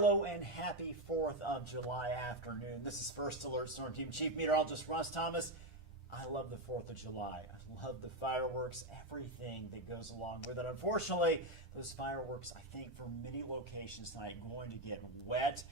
Hello and happy 4th of July afternoon. This is First Alert Storm Team Chief Meteorologist Russ Thomas. I love the 4th of July. I love the fireworks, everything that goes along with it. Unfortunately, those fireworks, I think, for many locations tonight, going to get wet.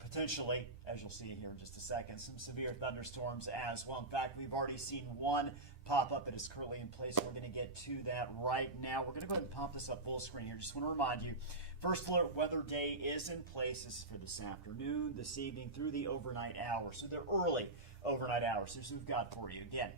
Potentially, as you'll see here in just a second, some severe thunderstorms as well. In fact, we've already seen one pop up. It is currently in place. We're going to get to that right now. We're going to go ahead and pop this up full screen here. Just want to remind you, First Alert weather day is in place. This is for this afternoon, this evening, through the overnight hours. So the early overnight hours. Here's what we've got for you. Again,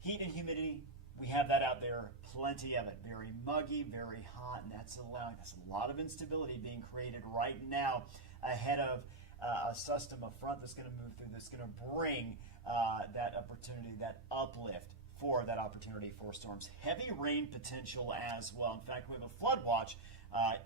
heat and humidity. We have that out there, plenty of it. Very muggy, very hot, and that's allowing us a lot of instability being created right now ahead of a system, a front that's going to move through, that's going to bring that opportunity, that uplift for that opportunity for storms. Heavy rain potential as well. In fact, we have a flood watch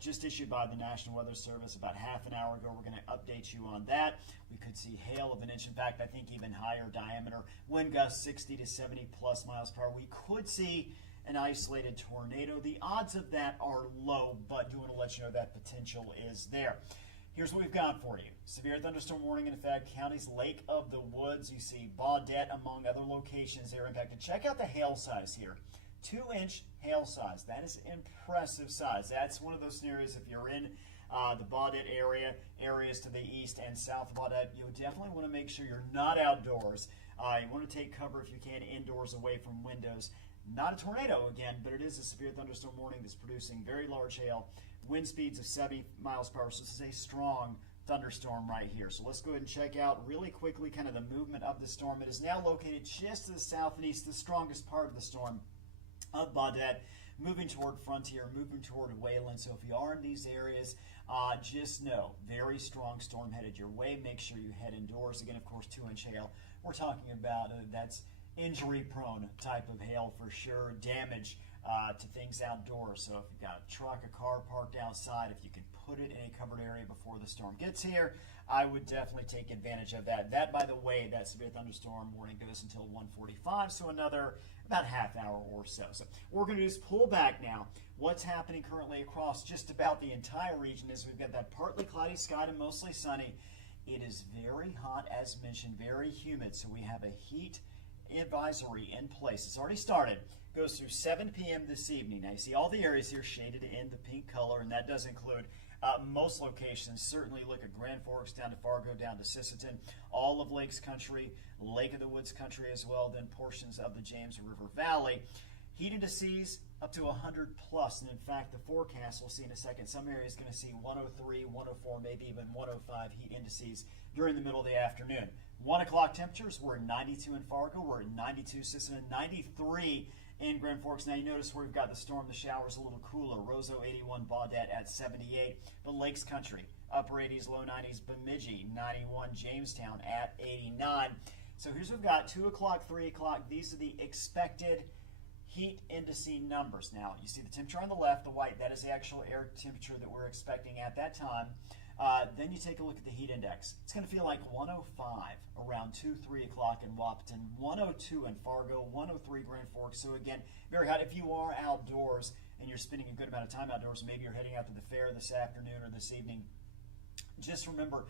just issued by the National Weather Service about half an hour ago. We're going to update you on that. We could see hail of an inch. In fact, I think even higher diameter. Wind gusts 60 to 70 plus miles per hour. We could see an isolated tornado. The odds of that are low, but do want to let you know that potential is there. Here's what we've got for you. Severe thunderstorm warning in effect. Counties Lake of the Woods. You see Baudette among other locations that are impacted. Check out the hail size here. 2-inch hail size. That is impressive size. That's one of those scenarios if you're in the Baudette area, areas to the east and south of Baudette, you definitely want to make sure you're not outdoors. You want to take cover if you can indoors away from windows. Not a tornado again, but it is a severe thunderstorm warning that's producing very large hail. Wind speeds of 70 miles per hour. So this is a strong thunderstorm right here. So let's go ahead and check out really quickly kind of the movement of the storm. It is now located just to the south and east, the strongest part of the storm of Baudette, moving toward Frontier, moving toward Wayland. So if you are in these areas, just know, very strong storm headed your way. Make sure you head indoors. Again, of course, 2-inch hail. We're talking about that's injury-prone type of hail for sure. Damage to things outdoors. So if you've got a truck, a car parked outside, if you can put it in a covered area before the storm gets here, I would definitely take advantage of that. That, by the way, that severe thunderstorm warning goes until 1:45, so another about half hour or so. So what we're going to do is pull back now. What's happening currently across just about the entire region is we've got that partly cloudy sky to mostly sunny. It is very hot, as mentioned, very humid, so we have a heat advisory in place. It's already started. Goes through 7 p.m. this evening. Now you see all the areas here shaded in the pink color, and that does include most locations. Certainly look at Grand Forks down to Fargo, down to Sisseton, all of Lakes Country, Lake of the Woods Country as well, then portions of the James River Valley. Heat indices up to 100 plus, and in fact the forecast we'll see in a second, some areas going to see 103, 104, maybe even 105 heat indices during the middle of the afternoon. 1 o'clock temperatures, we're at 92 in Fargo, we're at 92 Sisseton, 93 in Grand Forks. Now you notice where we've got the storm, the showers a little cooler. Roseau 81, Baudette at 78. But Lakes Country, upper 80s, low 90s. Bemidji 91, Jamestown at 89. So here's what we've got, 2 o'clock, 3 o'clock. These are the expected heat indice numbers. Now you see the temperature on the left, the white, that is the actual air temperature that we're expecting at that time. Then you take a look at the heat index. It's going to feel like 105 around 2, 3 o'clock in Wapaton, 102 in Fargo, 103 Grand Forks. So again, very hot. If you are outdoors and you're spending a good amount of time outdoors, maybe you're heading out to the fair this afternoon or this evening, just remember,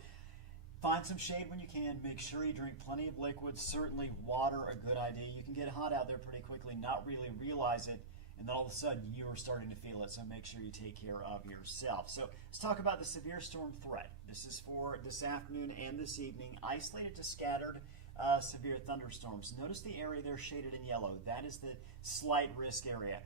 find some shade when you can. Make sure you drink plenty of liquids. Certainly water, a good idea. You can get hot out there pretty quickly, not really realize it, and then all of a sudden you are starting to feel it, so make sure you take care of yourself. So let's talk about the severe storm threat. This is for this afternoon and this evening, isolated to scattered severe thunderstorms. Notice the area there shaded in yellow. That is the slight risk area.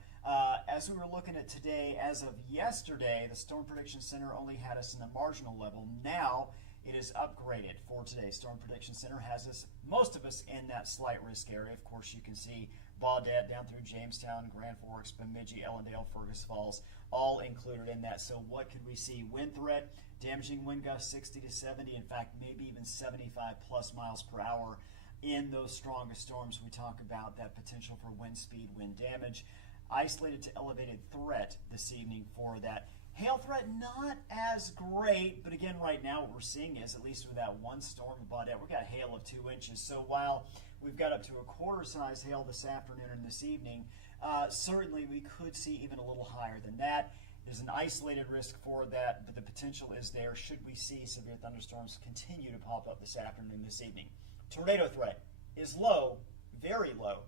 As we were looking at today, as of yesterday, the Storm Prediction Center only had us in the marginal level. Now it is upgraded for today. Storm Prediction Center has us, most of us, in that slight risk area. Of course, you can see Baudette down through Jamestown, Grand Forks, Bemidji, Ellendale, Fergus Falls, all included in that. So what could we see? Wind threat, damaging wind gusts 60 to 70, in fact, maybe even 75 plus miles per hour in those strongest storms. We talk about that potential for wind speed, wind damage. Isolated to elevated threat this evening for that. Hail threat, not as great, but again, right now what we're seeing is, at least with that one storm in Baudette, we've got hail of 2 inches. So while we've got up to a quarter-size hail this afternoon and this evening, certainly we could see even a little higher than that. There's an isolated risk for that, but the potential is there should we see severe thunderstorms continue to pop up this afternoon, this evening. Tornado threat is low, very low,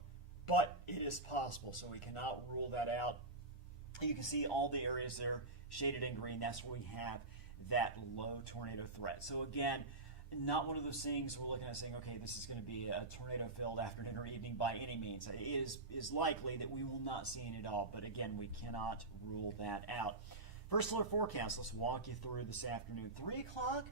but it is possible, so we cannot rule that out. You can see all the areas there shaded in green. That's where we have that low tornado threat. So again, not one of those things we're looking at saying, okay, this is going to be a tornado-filled afternoon or evening by any means. It is likely that we will not see it at all, but again, we cannot rule that out. First alert forecast, let's walk you through this afternoon. 3 o'clock,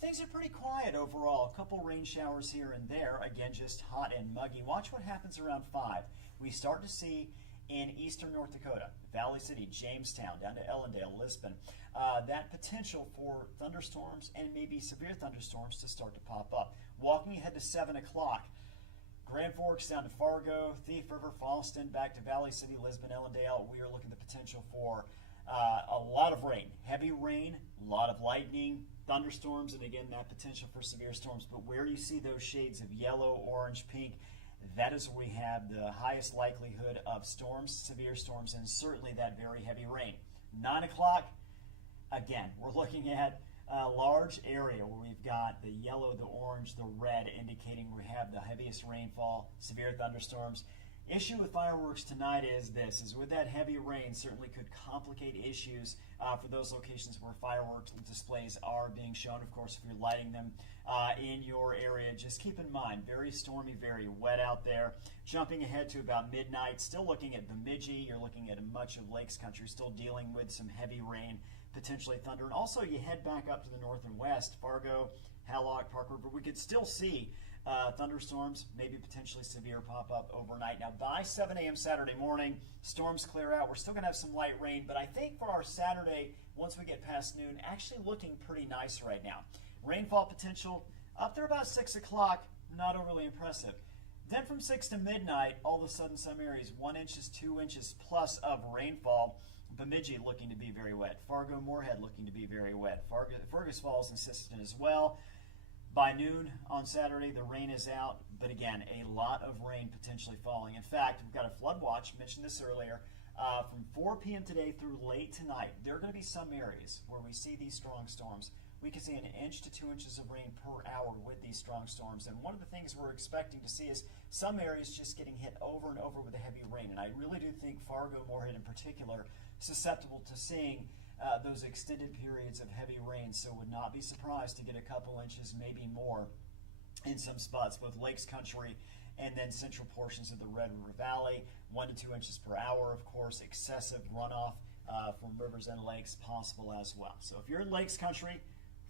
things are pretty quiet overall. A couple rain showers here and there. Again, just hot and muggy. Watch what happens around 5. We start to see in eastern North Dakota, Valley City, Jamestown, down to Ellendale, Lisbon, that potential for thunderstorms and maybe severe thunderstorms to start to pop up. Walking ahead to 7 o'clock, Grand Forks down to Fargo, Thief River, Falston, back to Valley City, Lisbon, Ellendale. We are looking at the potential for a lot of rain, heavy rain, a lot of lightning, thunderstorms, and again, that potential for severe storms. But where you see those shades of yellow, orange, pink, that is where we have the highest likelihood of storms, severe storms, and certainly that very heavy rain. 9 o'clock, again, we're looking at a large area where we've got the yellow, the orange, the red, indicating we have the heaviest rainfall, severe thunderstorms. Issue with fireworks tonight is this, is with that heavy rain certainly could complicate issues for those locations where fireworks displays are being shown. Of course, if you're lighting them in your area, just keep in mind, very stormy, very wet out there. Jumping ahead to about midnight, still looking at Bemidji, you're looking at much of Lakes Country, still dealing with some heavy rain, potentially thunder. And also you head back up to the north and west, Fargo, Hallock, Park River, we could still see thunderstorms, maybe potentially severe pop-up overnight. Now, by 7 a.m. Saturday morning, storms clear out. We're still going to have some light rain, but I think for our Saturday, once we get past noon, actually looking pretty nice right now. Rainfall potential up there about 6 o'clock, not overly impressive. Then from 6 to midnight, all of a sudden some areas, 1 inches, 2 inches plus of rainfall. Bemidji looking to be very wet. Fargo, Moorhead looking to be very wet. Fergus Falls and Sisseton as well. By noon on Saturday, the rain is out, but again, a lot of rain potentially falling. In fact, we've got a flood watch, mentioned this earlier, from 4 p.m. today through late tonight. There are going to be some areas where we see these strong storms. We can see 1 inch to 2 inches of rain per hour with these strong storms. And one of the things we're expecting to see is some areas just getting hit over and over with the heavy rain. And I really do think Fargo, Moorhead in particular, susceptible to seeing those extended periods of heavy rain, so would not be surprised to get a couple inches, maybe more, in some spots, both Lakes Country and then central portions of the Red River Valley. 1 to 2 inches per hour, of course, excessive runoff from rivers and lakes possible as well. So if you're in Lakes Country,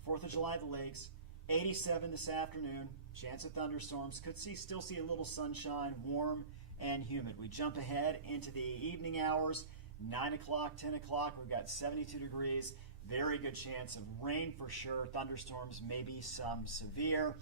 4th of July, the lakes, 87 this afternoon, chance of thunderstorms, could still see a little sunshine, warm and humid. We jump ahead into the evening hours. 9 o'clock, 10 o'clock, we've got 72 degrees. Very good chance of rain for sure. Thunderstorms, maybe some severe.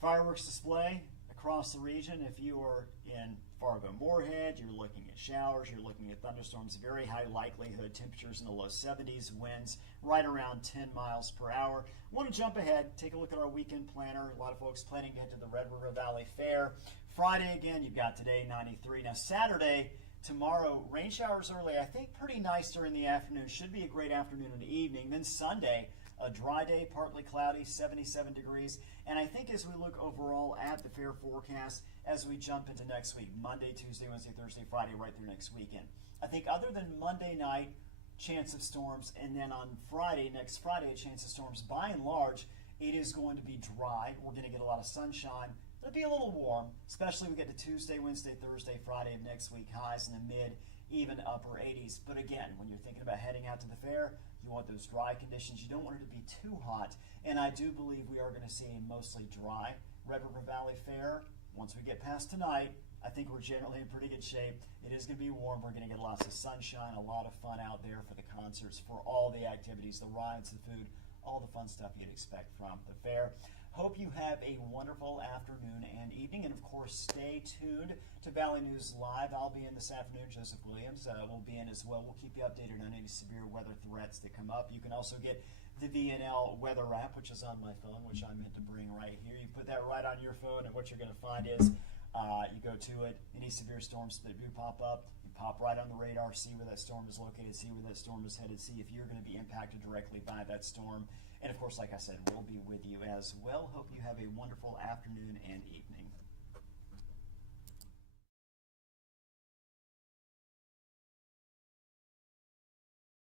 Fireworks display across the region. If you are in Fargo, Moorhead, you're looking at showers, you're looking at thunderstorms. Very high likelihood. Temperatures in the low 70s. Winds right around 10 miles per hour. Want to jump ahead, take a look at our weekend planner. A lot of folks planning to head to the Red River Valley Fair. Friday again, you've got today 93. Now Saturday, tomorrow, rain showers early, I think pretty nice during the afternoon. Should be a great afternoon and evening. Then Sunday, a dry day, partly cloudy, 77 degrees. And I think as we look overall at the fair forecast, as we jump into next week, Monday, Tuesday, Wednesday, Thursday, Friday, right through next weekend. I think other than Monday night, chance of storms, and then on Friday, next Friday, a chance of storms, by and large, it is going to be dry. We're going to get a lot of sunshine. It'll be a little warm, especially we get to Tuesday, Wednesday, Thursday, Friday of next week, highs in the mid, even upper 80s. But again, when you're thinking about heading out to the fair, you want those dry conditions. You don't want it to be too hot. And I do believe we are going to see a mostly dry Red River Valley Fair. Once we get past tonight, I think we're generally in pretty good shape. It is going to be warm. We're going to get lots of sunshine, a lot of fun out there for the concerts, for all the activities, the rides, the food, all the fun stuff you'd expect from the fair. Hope you have a wonderful afternoon and evening. And, of course, stay tuned to Valley News Live. I'll be in this afternoon. Joseph Williams will be in as well. We'll keep you updated on any severe weather threats that come up. You can also get the VNL weather app, which is on my phone, which I meant to bring right here. You put that right on your phone, and what you're going to find is you go to it. Any severe storms that do pop up, you pop right on the radar, see where that storm is located, see where that storm is headed, see if you're going to be impacted directly by that storm. And of course, like I said, we'll be with you as well. Hope you have a wonderful afternoon and evening.